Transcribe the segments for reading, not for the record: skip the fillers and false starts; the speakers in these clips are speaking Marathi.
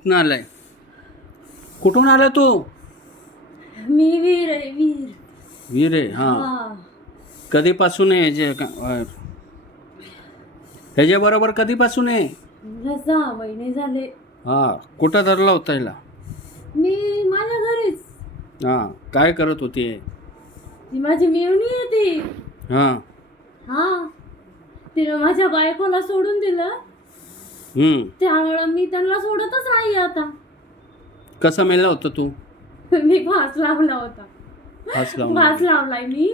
कुठून आलाय? कुठून आला तू? मी वीर आहे वीर. वीर आहे. हां. हा. कधीपासून आहे ह्याच्याबरोबर कधीपासून आहे? मला 6 महिने झाले. हां. कुठं धरला होता ह्याला? मी माझ्या घरीच. हां. काय करत होती? ती माझी मेवणी आहे ती. हां. हा. तिनं माझ्या बायकोला सोडून दिलं. त्यामुळं मी त्यांना सोडतच नाही आता. कसा मेला होता तू? मी फास लावला होता. फास लावून. फास लावलाय मी.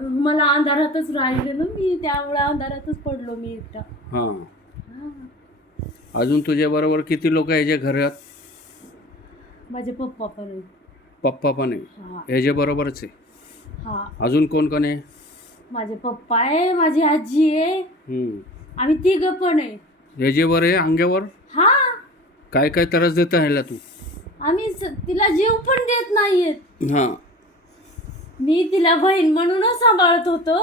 मला अंधारातच राहिलेलं मी, त्यामुळे अंधारातच पडलो मी एकटा. हां. हा. अजून तुझ्या बरोबर किती लोक आहे ह्याच्या घरात? माझे पप्पा पण आहे. पप्पा पण आहे. हा. ह्याच्या बरोबरच आहे. हा. अजून कोण कोण आहे? माझे पप्पा आहे, माझी आजी आहे, आम्ही 3 पण आहे. ह्याच्यावर आहे अंगावर? हा. काय काय त्रास देता ह्याला तू? आम्ही तिला जीव पण देत नाहीयेत. हां. मी तिला बहीण म्हणूनच सांभाळत होतो.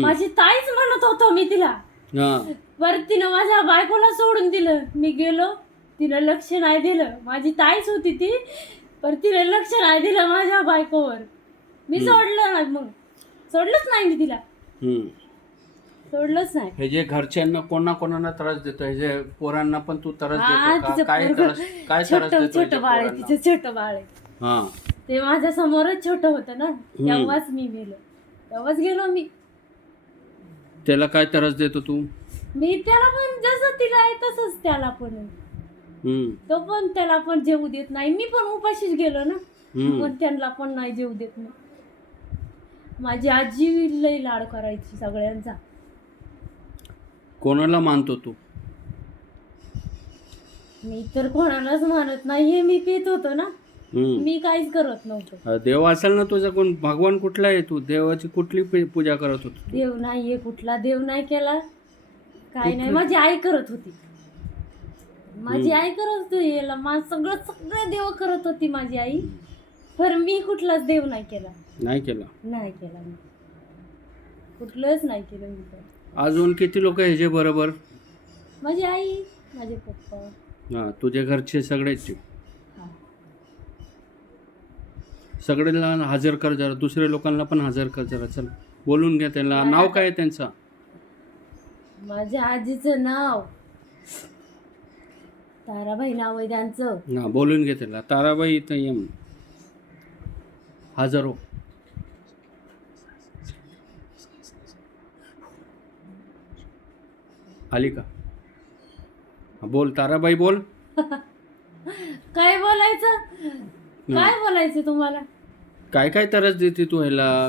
माझी ताईच म्हणत होतो मी तिला. हां. परत तिनं माझ्या बायकोला सोडून दिलं. मी गेलो, तिनं लक्ष नाही दिलं. माझी ताईच होती ती, पण तिने लक्ष नाही दिलं माझ्या बायकोवर. मी सोडलं नाही, मग सोडलंच नाही मी तिला. सोडलंच नाही. हे जे घरच्यांना कोणाकोणाला त्रास देतो, हे जे पोरांना पण तू त्रास हा, देतो का? तिचं काय पोरगं त्रास देतो छोटं ह्याच्या बाळ आहे, पोरांना? तिचं छोटं बाळ आहे. हां. ते माझ्या समोरच छोटं होतं ना, तेव्हाच मी गेलो. तेव्हाच गेलो मी. त्याला काय त्रास देतो तू? मी त्याला पण जसं तिला आहे तसंच त्याला पण आहे. तो पण त्याला पण जेवू देत नाही. मी पण उपाशीच गेलो ना, पण त्यांना पण नाही जेवू देत नाही. माझी आजी लई लाड करायची सगळ्यांचा. कोणाला मानतो तू? मी तर कोणालाच मानत नाही. हे मी पित होतो ना, मी काहीच करत नव्हतो. देव असेल ना तुझा कोण? भगवान कुठला आहे? तू देवाची कुठली पूजा करत होतो? देव नाहीये, कुठला देव नाही केला, काय नाही. माझी आई करत होती. माझी आई करत होती. याला सगळं देव करत होती माझी आई. पण मी कुठलाच देव नाही केला. नाही केला. नाही केला मी, कुठलंच नाही केलं मी तर. अजून किती लोक ह्याचे बरोबर? माझी आई, माझे पप्पा. हां. तुझ्या घरचे सगळेच? हा. सगळ्यांना हजर कर जरा, दुसऱ्या लोकांना पण हजर कर जरा. चल बोलून घ्या त्यांना. नाव काय आहे त्यांचं? माझ्या आजीचं नाव ताराबाई नाव आहे त्यांचं. हां. बोलून घे त्याला. ताराबाई इथं ये म्हण. हजर हो. आली का? बोल ताराबाई बोल. काय बोलायचं? काय बोलायचं तुम्हाला? काय काय त्रास देते तू ह्याला?